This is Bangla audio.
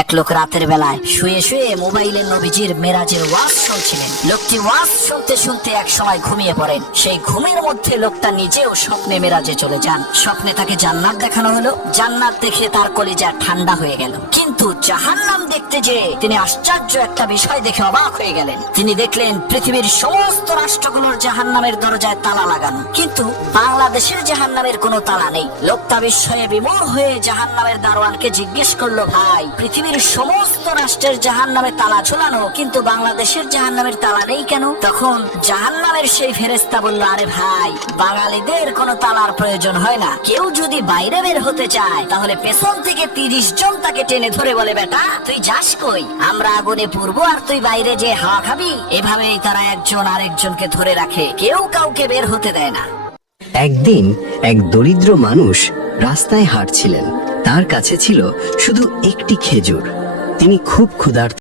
এক লোক রাতের বেলায় শুয়ে শুয়ে মোবাইলে নবীজির মেরাজের ওয়াজ শুনছিলেন। লোকটি ওয়াজ শুনতে শুনতে এক সময় ঘুমিয়ে পড়েন। সেই ঘুমের মধ্যে লোকটা নিজেও স্বপ্নে মেরাজে চলে যান। স্বপ্নে তাকে জান্নাত দেখানো হলো। জান্নাত দেখে তার কলিজা ঠান্ডা হয়ে গেল। কিন্তু জাহান্নাম দেখতে যে তিনি আশ্চর্য একটা বিষয় দেখে অবাক হয়ে গেলেন। তিনি দেখলেন পৃথিবীর সমস্ত রাষ্ট্রগুলোর জাহান্নামের দরজায় তালা লাগানো, কিন্তু বাংলাদেশের জাহান্নামের কোনো তালা নেই। লোকটা বিস্ময়ে বিমূঢ় হয়ে জাহান্নামের দারোয়ানকে জিজ্ঞেস করলো, ভাই, পৃথিবীর সমস্ত রাষ্ট্রের জাহান্নামে তালা ঝুলানো, কিন্তু বাংলাদেশের জাহান্নামের তালা নেই কেন? তখন জাহান্নামের সেই ফেরেশতা বলল, আরে ভাই, বাঙালিদের কোনো তালার প্রয়োজন হয় না। কেউ যদি বাইরে বের হতে চায় তাহলে পেছন থেকে 30 জন তাকে টেনে ধরে বলে, বেটা তুই যাস কই, আমরা আগুনে পুড়বো আর তুই বাইরে যে হাওয়া খাবি। এভাবেই তারা একজন আরেকজনকে ধরে রাখে, কেউ কাউকে বের হতে দেয় না। একদিন এক দরিদ্র মানুষ রাস্তায় হাঁটছিলেন। তার কাছে ছিল শুধু একটি খেজুর। তিনি খুব ক্ষুধার্ত।